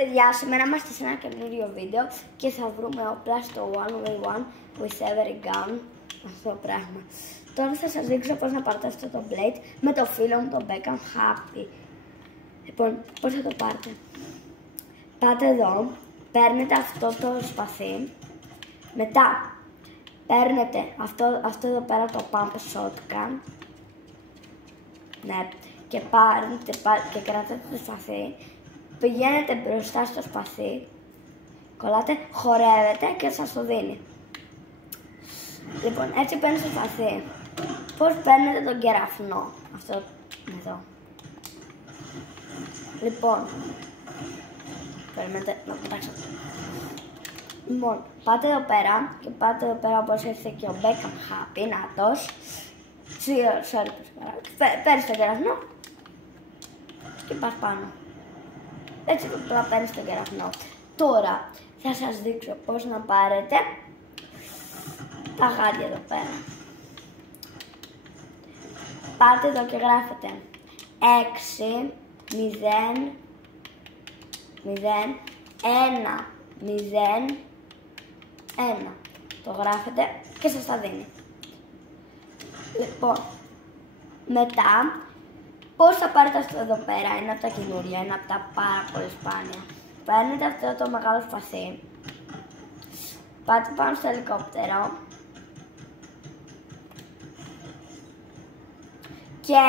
παιδιά, σήμερα είμαστε σε ένα καινούριο βίντεο και θα βρούμε όπλα στο 1v1 with every gun, αυτό το πράγμα. Τώρα θα σας δείξω πώς να πάρετε αυτό το blade με το φίλο μου, τον Beckham Happy. Λοιπόν, πώς θα το πάρετε. Πάτε εδώ, παίρνετε αυτό το σπαθί, μετά παίρνετε αυτό εδώ πέρα το pump shotgun, ναι, και πάρετε και κρατάτε το σπαθί, πηγαίνετε μπροστά στο σπαθί, κολλάτε, χορεύετε και σας το δίνει. Λοιπόν, έτσι παίρνετε το σπαθί. Πώς παίρνετε τον κεραφνό, αυτό εδώ. Λοιπόν, περιμένετε να πετάξω. Λοιπόν, πάτε εδώ πέρα και πάτε εδώ πέρα όπως ήρθε και ο Beckham Happy, νάτος. Παίρνεις τον κεραφνό και πας πάνω. Έτσι απλά παίρνεις τον κεραφνό. Τώρα θα σας δείξω πώς να πάρετε τα γάντια εδώ πέρα. Πάτε εδώ και γράφετε 6, 0, 0, 1, 0, 1. Το γράφετε και σας τα δίνει. Λοιπόν, μετά, πώς θα πάρετε αυτό εδώ πέρα, είναι από τα καινούρια, είναι από τα πάρα πολύ σπάνια. Παίρνετε αυτό το μεγάλο σπαθί, πάτε πάνω στο ελικόπτερο και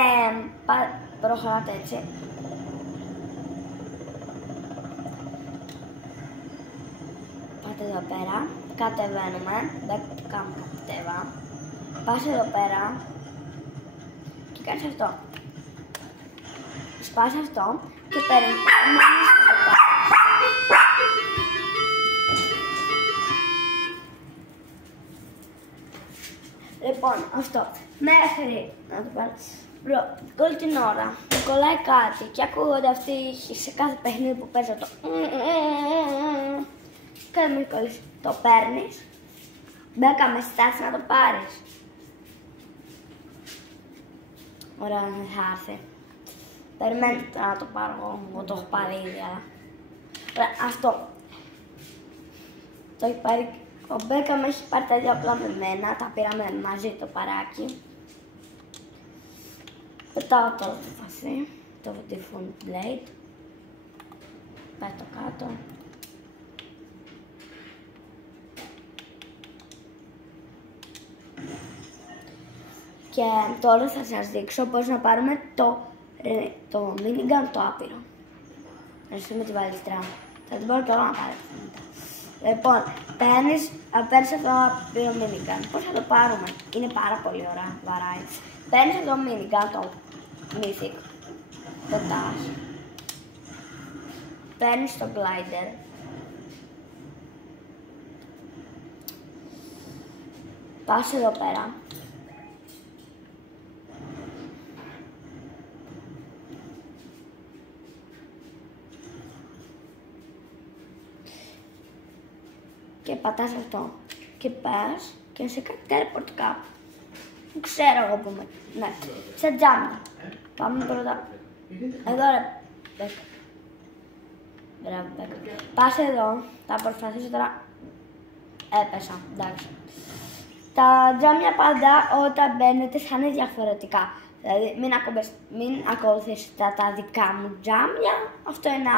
προχωράτε έτσι. Πάτε εδώ πέρα, κατεβαίνουμε, δεν κάνουμε κατέβα. Πας εδώ πέρα και κάνεις αυτό. Σπάς αυτό και παίρνεις εδώ πέρα. Λοιπόν, αυτό. Μέχρι να το πάρεις. Όλη την ώρα μου κολλάει κάτι και ακούγονται αυτοί οι ήχοι σε κάθε παιχνίδι που παίζω το και μην κολλήσει. Το παίρνεις. Μπέκα με στάση να το πάρεις. Ωραία, θα έρθει. Περιμένετε να το πάρω εγώ το έχω πάρει ήδη, αλλά... Ωραία, αυτό. Το έχει πάρει... Ο Μπέκα με έχει πάρει τα ίδια απλά με μένα, τα πήραμε μαζί το παράκι. Πετάω τώρα το φασί, το different blade. Πάει το κάτω. Και τώρα θα σας δείξω πώς να πάρουμε το minigun το άπειρο. Εσύ με τη βαλιστρά. Θα την πάρω και εγώ να πάρετε. Λοιπόν, παίρνεις αυτό το άπειρο minigun. Πώς θα το πάρουμε. Είναι πάρα πολύ ωραία, βαράει. Παίρνεις αυτό το minigun, το mythic, το dash. Παίρνεις το glider. Πας εδώ πέρα. Και πατάς αυτό και πας και σε κάτι teleport κάπου. Δεν ξέρω εγώ που είμαι. Ναι, σε τζάμια. Πάμε πρώτα. Εδώ ρε Μπέκα. Μπράβο Μπέκα. Πας εδώ, θα προσπαθήσω τώρα. Έπεσα, εντάξει. Τα τζάμια πάντα όταν μπαίνετε θα είναι διαφορετικά. Δηλαδή μην ακολουθήσετε τα δικά μου τζάμια. Αυτό είναι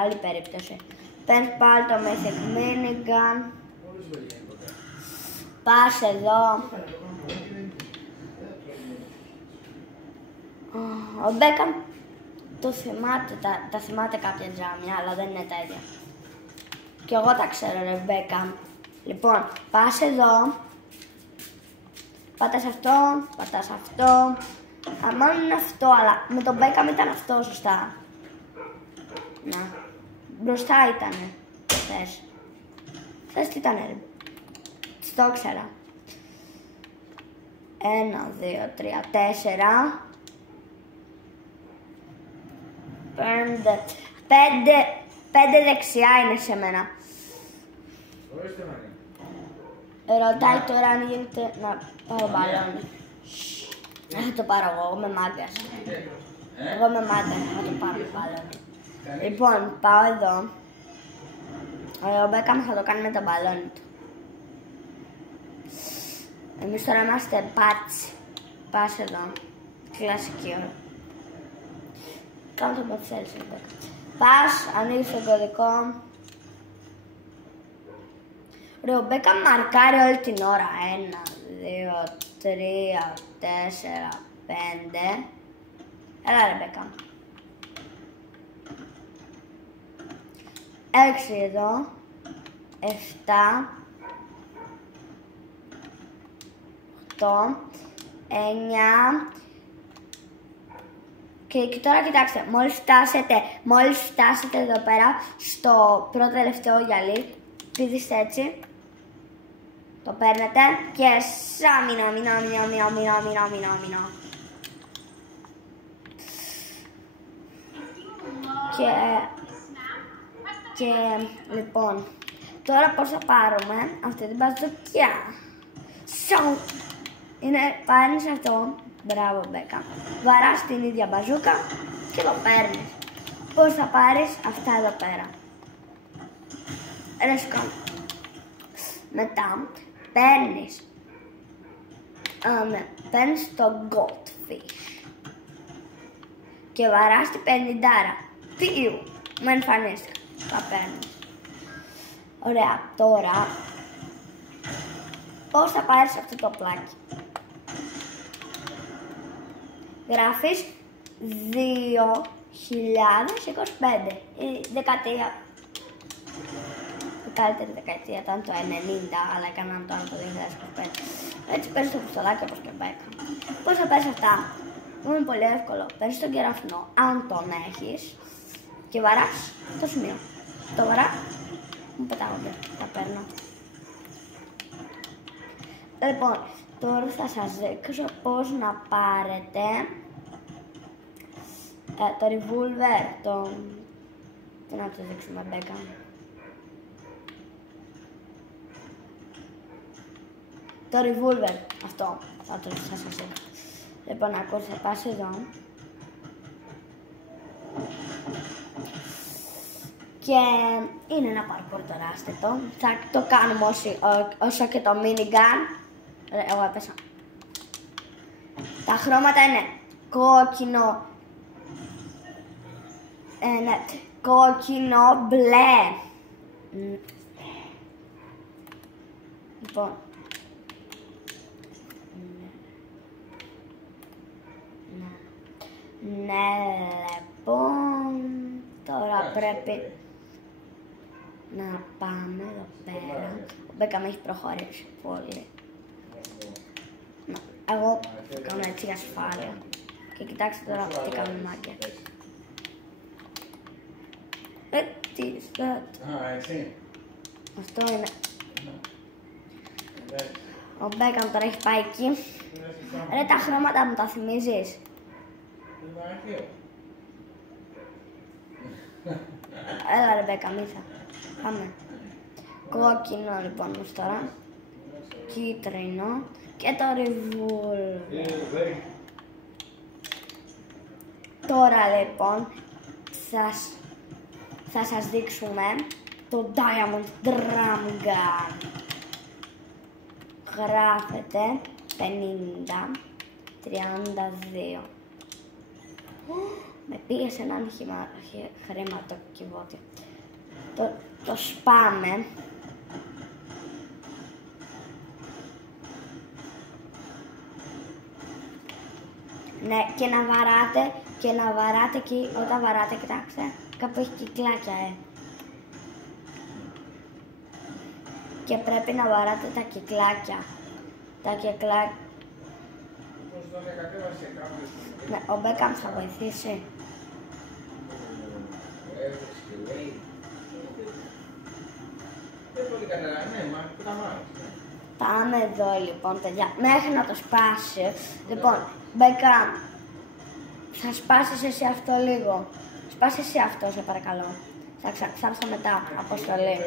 άλλη περίπτωση. Παίρνεις πάλι το Mythic Minigun. Πας εδώ. Ο Beckham το θυμάται, τα θυμάται κάποια τζάμια, αλλά δεν είναι τα ίδια. Και εγώ τα ξέρω ρε Beckham. Λοιπόν, πας εδώ. Πατάς αυτό, πατάς αυτό. Μάλλον είναι αυτό, αλλά με τον Beckham ήταν αυτό σωστά. Να. Μπροστά ήτανε. Θες τι ήτανε ρε. Το ξέρα. 1, 2, 3, 4. 5 δεξιά είναι σε μένα. Ρωτάει τώρα αν γίνεται να πάρω μπαλόνι. Θα το πάρω εγώ είμαι μάγκας. Εγώ είμαι μάγκας, θα το πάρω μπαλόνι. Λοιπόν, πάω εδώ. Ο Μπέκαμ θα το κάνει με το μπαλόνι του. Εμείς τώρα είμαστε μπάτσι. Πας εδώ. Κλασική ώρα. Κάνε το που θέλεις, Μπέκαμ. Πας, ανοίγεις τον κωδικό. Ρε, ο Μπέκαμ μαρκάρει όλη την ώρα. 1, 2, 3, 4, 5. Έλα ρε Μπέκαμ. 6 εδώ. 7. 8. 9. Και τώρα κοιτάξτε, μόλις φτάσετε εδώ πέρα στο πρώτο τελευταίο γυαλί, πηδήστε έτσι, το παίρνετε και μηνό. Και λοιπόν, τώρα πώς θα πάρουμε αυτή την μπαζούκια. Πάρεις αυτό, μπράβο Μπέκα, βαράς την ίδια μπαζούκα και το παίρνεις. Πώς θα πάρεις αυτά εδώ πέρα. Μετά παίρνεις το goldfish και βαράς την 50. Πιου, με εμφανίστηκα. Τα παίρνεις. Ωραία, τώρα πώς θα πάρεις αυτό το πλάκι. Γράφεις 2025 ή δεκαετία. Η καλύτερη δεκαετία ήταν το 90, αλλά έκαναν τώρα το 2025. Έτσι παίρνεις το πιστολάκι όπως και Μπέκα. Πώς θα πάρεις αυτά. Είναι πολύ εύκολο. Παίρνεις τον κεραυνό, αν τον έχεις, και βαράς το σημείο. Το βαρά, μου πετάγονται, τα παίρνω. Λοιπόν, τώρα θα σας δείξω πώς να πάρετε το revolver, τι να το δείξουμε, Μπέκα. Το revolver, αυτό θα σας δείξω. Λοιπόν, ακούστε, πας εδώ. Και είναι ένα parkour τεράστιο. Θα το κάνουμε όσο και το minigun. Εγώ έπεσα. Τα χρώματα είναι κόκκινο, κόκκινο, μπλε. Λοιπόν. Ναι, λοιπόν. Τώρα πρέπει να πάμε εδώ πέρα. Ο Μπέκα με έχει προχωρήσει πολύ. Εγώ θα κάνω έτσι για ασφάλεια. Και κοιτάξτε τώρα τι κάνουν μάγκες. Τι είναι αυτό. Είναι. Ο Μπέκα τώρα έχει πάει εκεί. Ρε, τα χρώματα μου τα θυμίζεις. Έλα ρε Μπέκα, μίσα. Πάμε. Κόκκινο λοιπόν τώρα. Κίτρινο. Και το revolver. Τώρα λοιπόν θα σας δείξουμε το Diamond Drum Gun. Γράφετε 50, 32. Με πήγε σε έναν χρηματοκιβώτιο. Το σπάμε. Ναι, και να βαράτε εκεί, όταν βαράτε, κοιτάξτε, κάπου έχει κυκλάκια, Και πρέπει να βαράτε τα κυκλάκια. Τα κυκλάκια. Ναι, ο Μπέκαμ θα βοηθήσει. Πάμε εδώ λοιπόν, παιδιά, μέχρι να το σπάσει. Λοιπόν, Μπέκαμ, θα σπάσεις εσύ αυτό λίγο. Σπάσεις εσύ αυτό, σε παρακαλώ. Θα έρθω μετά, αποστολή.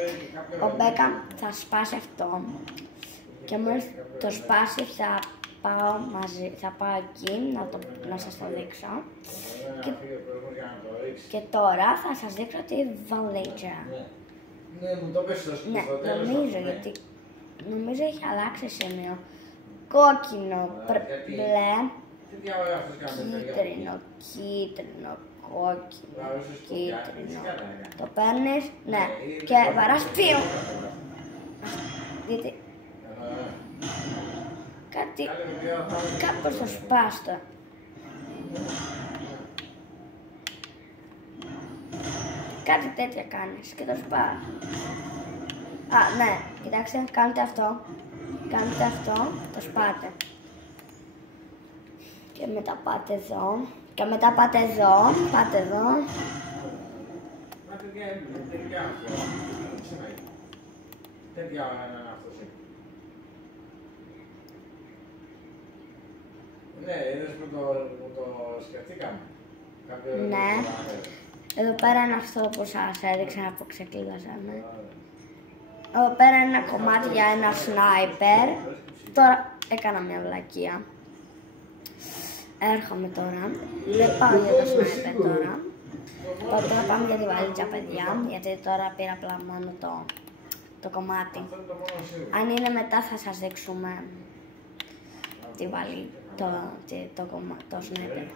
Ο Μπέκαμ θα σπάσει αυτό. Και μόλις το σπάσει θα πάω μαζί, θα πάω εκεί να σας το δείξω. Και τώρα θα σας δείξω τη βαλίτσα. Ναι, μου το πες στο Ναι, στο τέλος. νομίζω, γιατί νομίζω έχει αλλάξει σημείο. Κόκκινο, μπλε, Τι διάβολο αυτός κάνει. κίτρινο, κίτρινο, κόκκινο, κίτρινο. Το παίρνεις, ναι, και βαράς πίσω. Γιατί κάτι, κάπως το σπάστο. Κάτι τέτοια κάνεις και το σπάς. Α, ναι, κοιτάξτε, κάντε αυτό. Κάντε αυτό, το σπάτε. Και μετά πάτε εδώ. Και μετά πάτε εδώ, πάτε εδώ. Μα τέτοια αυτό. Τέτοια είναι αυτός. Ναι, είδες που το σκεφτήκαμε. Ναι. Εδώ πέρα είναι αυτό που σας έδειξα που ξεκλείδωσαμε. Εδώ πέρα είναι ένα κομμάτι για ένα σνάιπερ. Τώρα έκανα μια βλακεία. Έρχομαι τώρα. Δεν πάω για το σνάιπερ τώρα. Τώρα πάμε για τη βαλίτσα, παιδιά. Γιατί τώρα πήρα απλά μόνο το κομμάτι. Αν είναι μετά θα σας δείξουμε τη βαλίτσα, το σνάιπερ.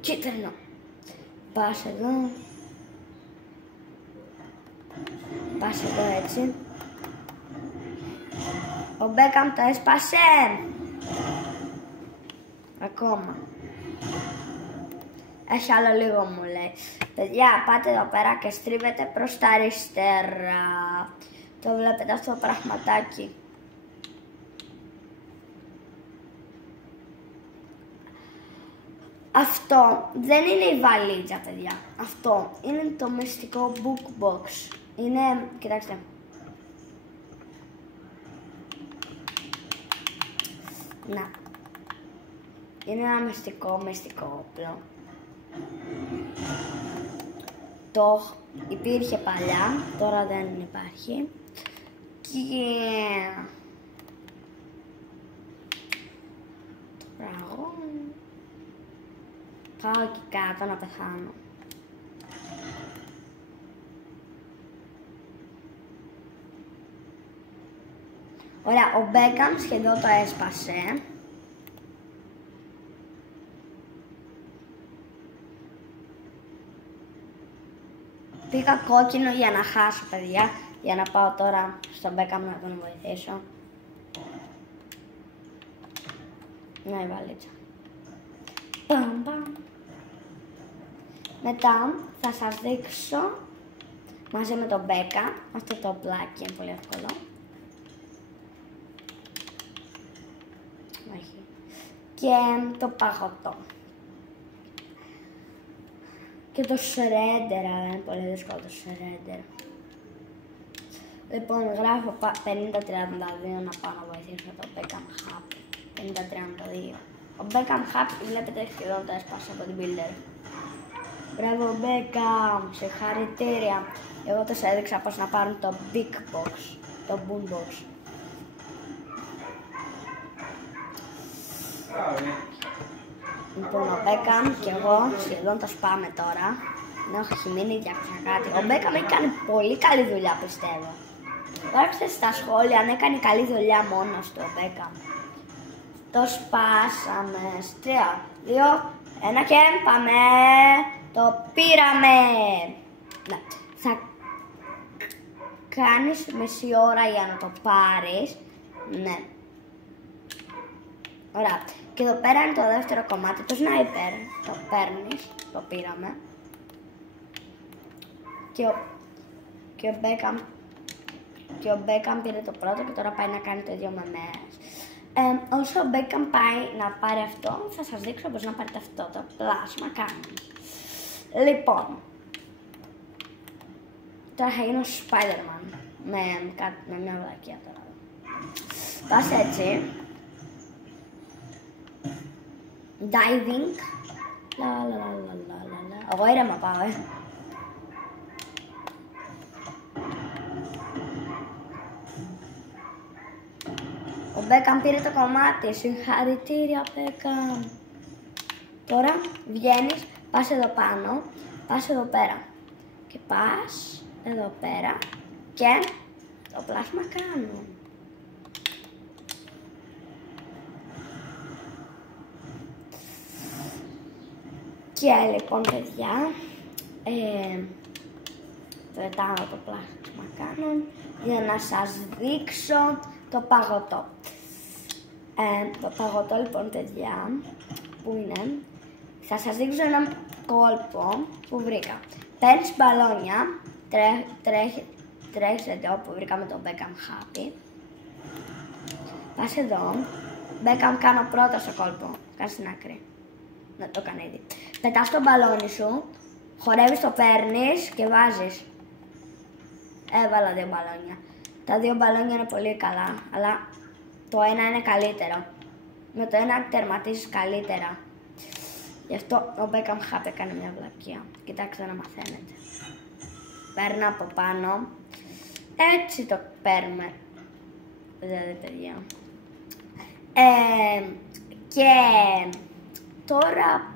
Κίτρινο. Πας εδώ. Πας εδώ έτσι. Ο Μπέκαμ το έσπασε. Ακόμα. Έχει άλλο λίγο μου λέει. Παιδιά, πάτε εδώ πέρα και στρίβετε προς τα αριστερά. Το βλέπετε αυτό το πραγματάκι. Αυτό δεν είναι η βαλίτσα, παιδιά. Αυτό είναι το μυστικό book box. Είναι, κοιτάξτε. Να. Είναι ένα μυστικό όπλο. Το υπήρχε παλιά, τώρα δεν υπάρχει. Και... τώρα εγώ... πάω εκεί κάτω να πεθάνω. Ωραία, ο Μπέκαμ σχεδόν το έσπασε. Πήγα κόκκινο για να χάσω, παιδιά. Για να πάω τώρα στον Μπέκαμ να τον βοηθήσω. Να η βαλίτσα. Παμ, παμ. Μετά θα σας δείξω μαζί με τον Μπέκα. Αυτό το πλάκι είναι πολύ εύκολο. Όχι. Και το παγωτό. Και το shredder, αλλά είναι πολύ δύσκολο το shredder. Λοιπόν, γράφω 50-32 να πάω να βοηθήσω το Beckham Hub. 50-32. Ο Beckham Hub, βλέπετε, σχεδόν το έσπασε από την builder. Μπράβο Beckham, συγχαρητήρια. Εγώ τους έδειξα πώς να πάρουν το big box, το boom box. Λοιπόν, ο Beckham και εγώ σχεδόν το σπάμε τώρα. Ναι, έχει μείνει 200 κάτι. Ο Beckham έχει κάνει πολύ καλή δουλειά, πιστεύω. Γράψτε στα σχόλια αν έκανε καλή δουλειά μόνος του ο Beckham. Το σπάσαμε. 3, 2, 1 και πάμε. Το πήραμε. Ναι. Θα κάνεις μισή ώρα για να το πάρεις. Ναι. Ωραία. Και εδώ πέρα είναι το δεύτερο κομμάτι, το sniper. Το παίρνεις, το πήραμε. Και ο Beckham πήρε το πρώτο και τώρα πάει να κάνει το ίδιο με μέρες. Όσο ο Beckham πάει να πάρει αυτό, θα σας δείξω πώς να πάρετε αυτό το πλάσμα cannon. Λοιπόν, τώρα θα γίνω Spider-Man με μια βλακία τώρα. Πας έτσι. Diving. Εγώ ήρεμα πάω, Ο Beckham πήρε το κομμάτι. Συγχαρητήρια, Beckham. Τώρα βγαίνεις, πας εδώ πάνω, πας εδώ πέρα. Και πας εδώ πέρα και το πλάσμα κάνω. Και λοιπόν παιδιά, πετάω το πλάσμα κάνον για να σας δείξω το παγωτό. Το παγωτό λοιπόν παιδιά, που είναι, θα σας δείξω ένα κόλπο που βρήκα. Παίρνεις μπαλόνια, τρέχεις εδώ που βρήκαμε το Beckham Happy. Πας εδώ, Beckham κάνω πρώτα στο κόλπο, κάνεις στην άκρη. Να το κάνω ήδη. Πετάς το μπαλόνι σου, χορεύεις, το παίρνεις και βάζεις. Έβαλα 2 μπαλόνια. Τα 2 μπαλόνια είναι πολύ καλά, αλλά το ένα είναι καλύτερο. Με το ένα τερματίζεις καλύτερα. Γι' αυτό ο Beckham Happy έκανε μια βλακεία. Κοιτάξτε να μαθαίνετε. Παίρνω από πάνω. Έτσι το παίρνουμε. Δηλαδή παιδιά. Και τώρα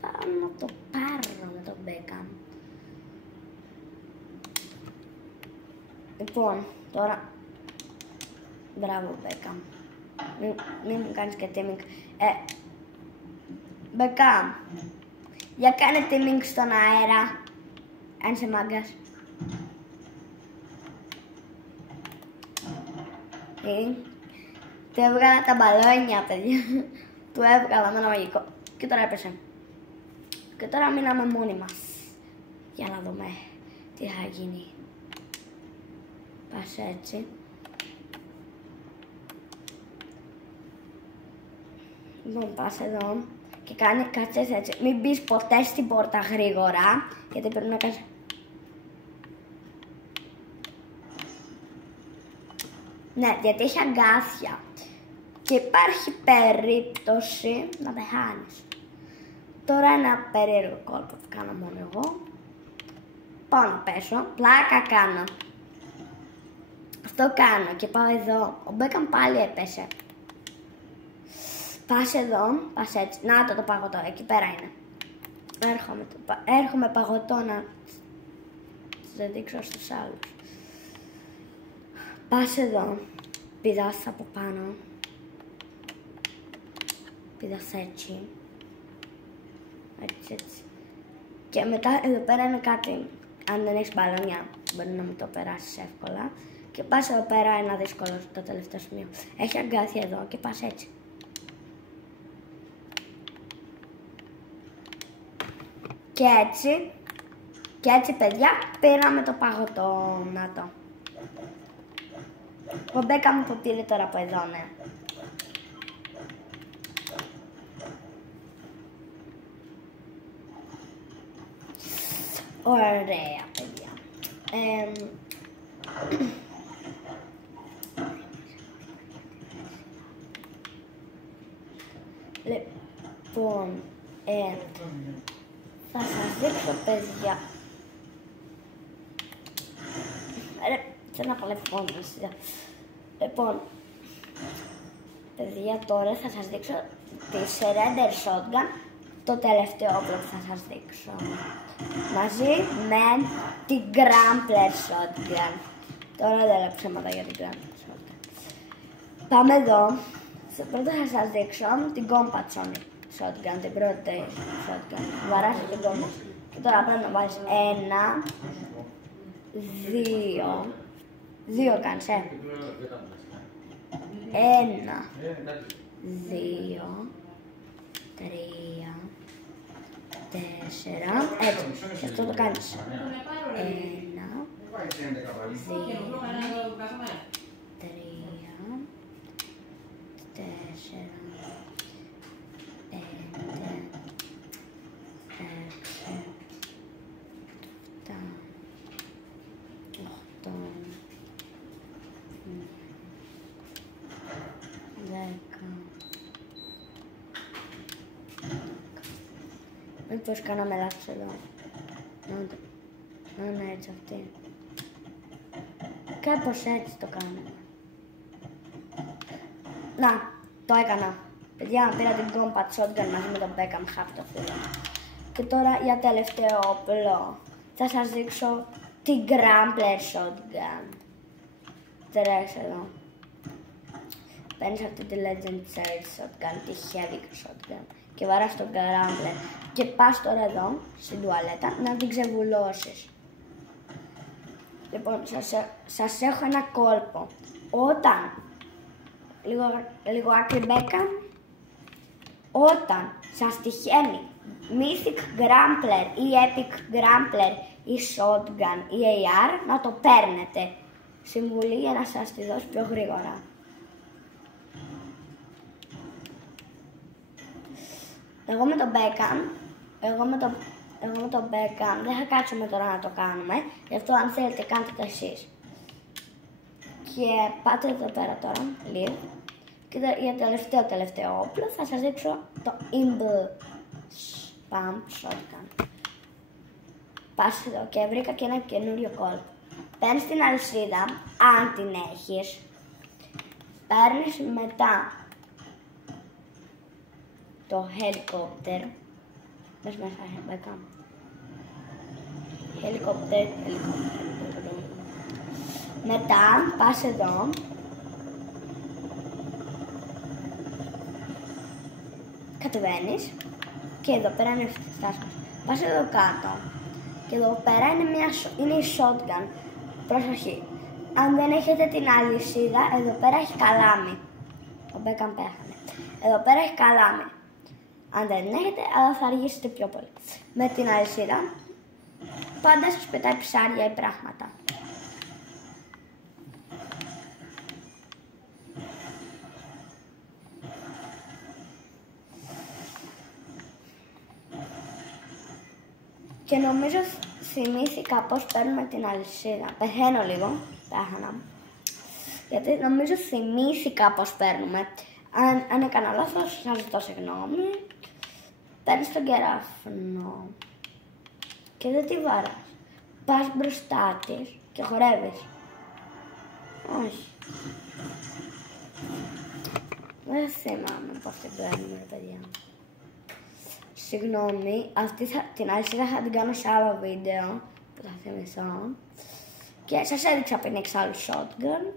πάω να το πάρω με τον Beckham. Λοιπόν, τώρα... Μπράβο Beckham. Μην μου κάνεις και teaming. Beckham, για κάνε teaming στον αέρα. Αν είσαι μάγκας. Του έβγαλα τα μπαλόνια, παιδιά. Του έβγαλα με ένα μαγικό. Και τώρα έπεσε. Και τώρα μείναμε μόνοι μας. Για να δούμε τι θα γίνει. Πας έτσι. Λοιπόν, πας εδώ και κάτσε έτσι. Μην μπεις ποτέ στην πόρτα γρήγορα, γιατί πρέπει να κάνεις... Ναι, γιατί έχει αγκάθια και υπάρχει περίπτωση να πεθάνεις. Τώρα ένα περίεργο κόλπο που κάνω μόνο εγώ. Πάω να πέσω, πλάκα κάνω. Αυτό κάνω και πάω εδώ. Ο Beckham πάλι έπεσε. Πας εδώ, πας έτσι. Να το παγωτό, εκεί πέρα είναι. Έρχομαι παγωτό να το δείξω στους άλλους. Πας εδώ, πηδάς από πάνω. Πηδάς έτσι. Έτσι. Και μετά εδώ πέρα είναι κάτι. Αν δεν έχεις μπαλόνια, μπορεί να μην το περάσεις εύκολα. Και πας εδώ πέρα ένα δύσκολο, το τελευταίο σημείο. Έχει αγκάθια εδώ και πας έτσι. Και έτσι παιδιά, πήραμε το παγωτό. Να το. Ο Beckham που πήρε τώρα από εδώ, ναι. Ωραία παιδιά. Λοιπόν, θα σας δείξω παιδιά. Σε ένα παλαιφόνο. Λοιπόν, παιδιά τώρα θα σας δείξω τη Surrender Shotgun, το τελευταίο όπλο που θα σας δείξω. Μαζί με την Grappler Shotgun. Τώρα δεν λέω ψέματα για την Grappler Shotgun. Πάμε εδώ. Πρώτα θα σας δείξω την Combat Shotgun, την πρώτη Shotgun. Βαράσω την Combat. Και τώρα πρέπει να βάλεις 1, 2. 2 κάνεις, 1, 2, 3, 4. Έτσι, και αυτό το κάνεις. 1, 2, 3, 4, 5, 6, 7, 8, 10. Μήπως κάναμε λάθος εδώ. Να έτσι αυτή. Κάπως έτσι το κάνουμε. Να, το έκανα. Παιδιά, πήρα την Combat Shotgun μαζί με τον Beckham Happy το φίλο. Και τώρα για τελευταίο όπλο. θα σας δείξω τη Grappler Shotgun. Τρέχεις εδώ. Παίρνεις αυτή τη Legend Series Shotgun, τη Heavy Shotgun και βαράς τον Grappler και πας τώρα εδώ, στην τουαλέτα, να την ξεβουλώσεις. Λοιπόν, σας έχω ένα κόλπο. Όταν, λίγο άκρη μπέκα, όταν σας τυχαίνει Mythic Grappler ή Epic Grappler ή Shotgun ή AR, να το παίρνετε. Συμβουλή για να σας τη δώσω πιο γρήγορα. Εγώ με τον Beckham δεν θα κάτσουμε τώρα να το κάνουμε, γι' αυτό αν θέλετε κάντε το εσείς. Και πάτε εδώ πέρα τώρα, λίγο. Και για το τελευταίο όπλο θα σας δείξω το Imble Pump Shotgun. Πας εδώ και βρήκα και ένα καινούριο κόλπο. Παίρνεις την αλυσίδα, αν την έχεις. Παίρνεις μετά το helicopter. Μπες μέσα, Beckham. Helicopter. Μετά πας εδώ. Κατεβαίνεις. Και εδώ πέρα είναι φτάσμα. Πας εδώ κάτω. Και εδώ πέρα είναι η shotgun. Προσοχή. Αν δεν έχετε την αλυσίδα, εδώ πέρα έχει καλάμι. Ο Beckham πέθανε. Εδώ πέρα έχει καλάμι. Αν δεν έχετε, αλλά θα αργήσετε πιο πολύ. Με την αλυσίδα, πάντα σας πετάει ψάρια ή πράγματα. Και νομίζω θυμήθηκα πώς παίρνουμε την αλυσίδα. Πεθαίνω λίγο, πέθανα. Γιατί νομίζω θυμήθηκα πώς παίρνουμε. Αν έκανα λάθος, σας ζητώ συγγνώμη. Παίρνεις τον κεράφνο και δεν τη βάρας. Πας μπροστά της και χορεύεις. Όχι. Δεν θυμάμαι πώς την παίρνουμε, ρε παιδιά. Συγγνώμη, την αλυσίδα θα την κάνω σε άλλο βίντεο που θα θυμηθώ. Και σας έδειξα πριν εξάλλου shotgun.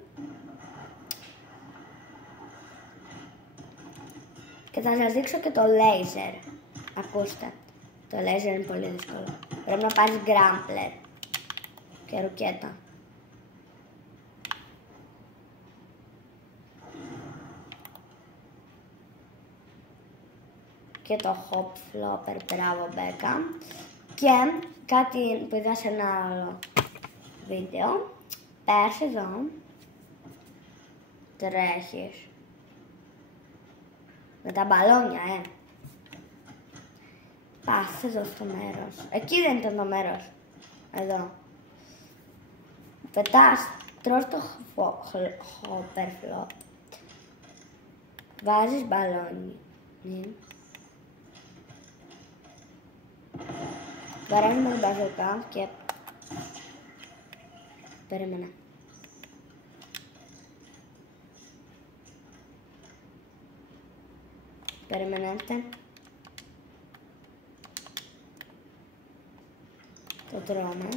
Και θα σας δείξω και το laser. Ακούστε, το laser είναι πολύ δύσκολο. Πρέπει να πάρεις Grappler και ρουκέτα. Και το hop flopper, μπράβο Beckham. Και κάτι που είδα σε ένα άλλο βίντεο. Πες εδώ. Τρέχεις. Με τα μπαλόνια, Πας εδώ στο μέρος. Εκεί δεν ήταν το μέρος. Εδώ. Πετάς, τρως το hopper flop. Βάζεις μπαλόνι. Βαράζουμε την μπαζούκα και... Περίμενα. Περιμένετε. Το τρώμε.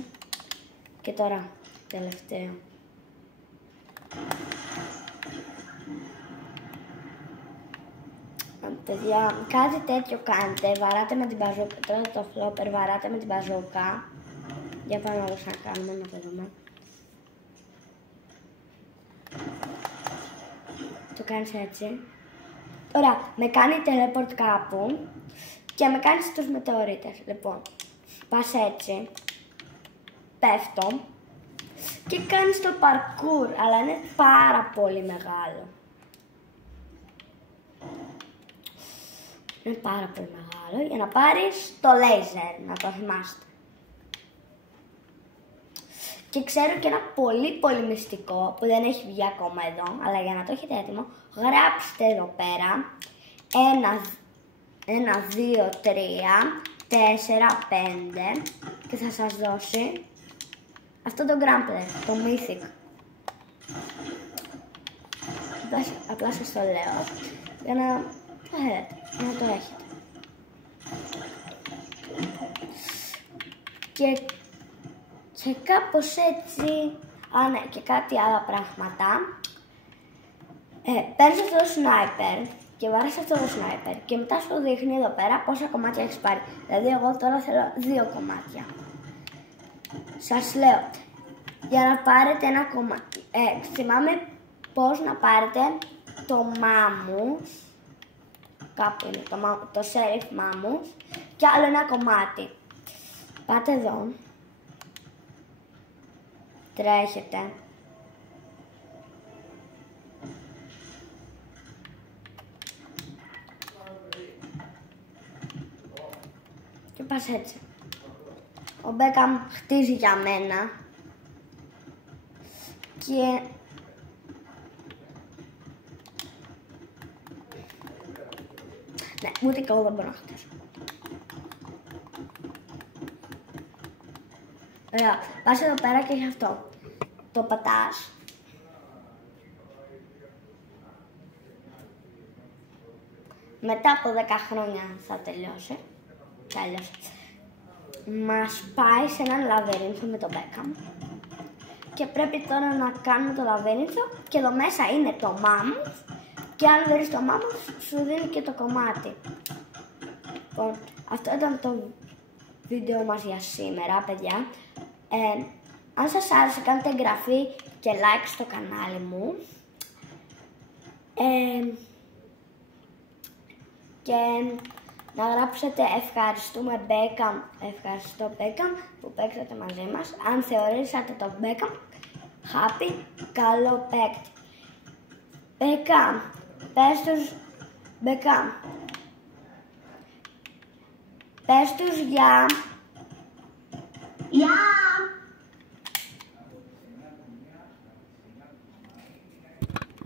Και τώρα, τελευταίο. Παιδιά, κάτι τέτοιο κάντε. Βαράτε με την μπαζούκα. Τώρα το flopper βαράτε με την μπαζούκα. Για πάμε όλους να κάνουμε, να το δούμε. Το κάνεις έτσι. Ωραία, με κάνει teleport κάπου και με κάνει στους μετεωρίτες. Λοιπόν, πας έτσι, πέφτω και κάνεις το parkour, αλλά είναι πάρα πολύ μεγάλο. Είναι πάρα πολύ μεγάλο για να πάρεις το laser, να το θυμάστε. Και ξέρω και ένα πολύ μυστικό που δεν έχει βγει ακόμα εδώ, αλλά για να το έχετε έτοιμο, γράψτε εδώ πέρα 1, 2, 3, 4, 5 και θα σας δώσει αυτό το Grappler, το Mythic. Απλά σας το λέω για να το έχετε. Και Και κάπως έτσι, ναι, και κάτι άλλα πράγματα. Παίρνεις αυτό το σνάιπερ και βάρεις αυτό το σνάιπερ και μετά σου δείχνει εδώ πέρα πόσα κομμάτια έχεις πάρει. Δηλαδή εγώ τώρα θέλω 2 κομμάτια. Σας λέω, για να πάρετε ένα κομμάτι, θυμάμαι πώς να πάρετε το μάμους, κάπου είναι το σέριφ μάμους και άλλο ένα κομμάτι. Πάτε εδώ, τρέχετε. Και πας έτσι. Ο Μπέκαμ χτίζει για μένα. Και ναι, ούτε και εγώ δεν μπορώ να χτίσω. Ωραία, πας εδώ πέρα και έχει αυτό. Το πατάς. Μετά από 10 χρόνια θα τελειώσει. Τέλειωσε. Μας πάει σε έναν λαβύρινθο με τον Μπέκαμ. Και πρέπει τώρα να κάνουμε το λαβύρινθο και εδώ μέσα είναι το μάμους. Και αν βρεις το μάμους σου δίνει και το κομμάτι. Λοιπόν, αυτό ήταν το βίντεο μας για σήμερα, παιδιά. Αν σας άρεσε κάντε εγγραφή και like στο κανάλι μου. Και να γράψετε ευχαριστούμε Μπέκαμ, ευχαριστώ Μπέκαμ που παίξατε μαζί μας. Αν θεωρήσατε τον Μπέκαμ happy, καλό παίκτη. Μπέκαμ, πες τους Μπέκαμ. Πες τους γεια. Γεια.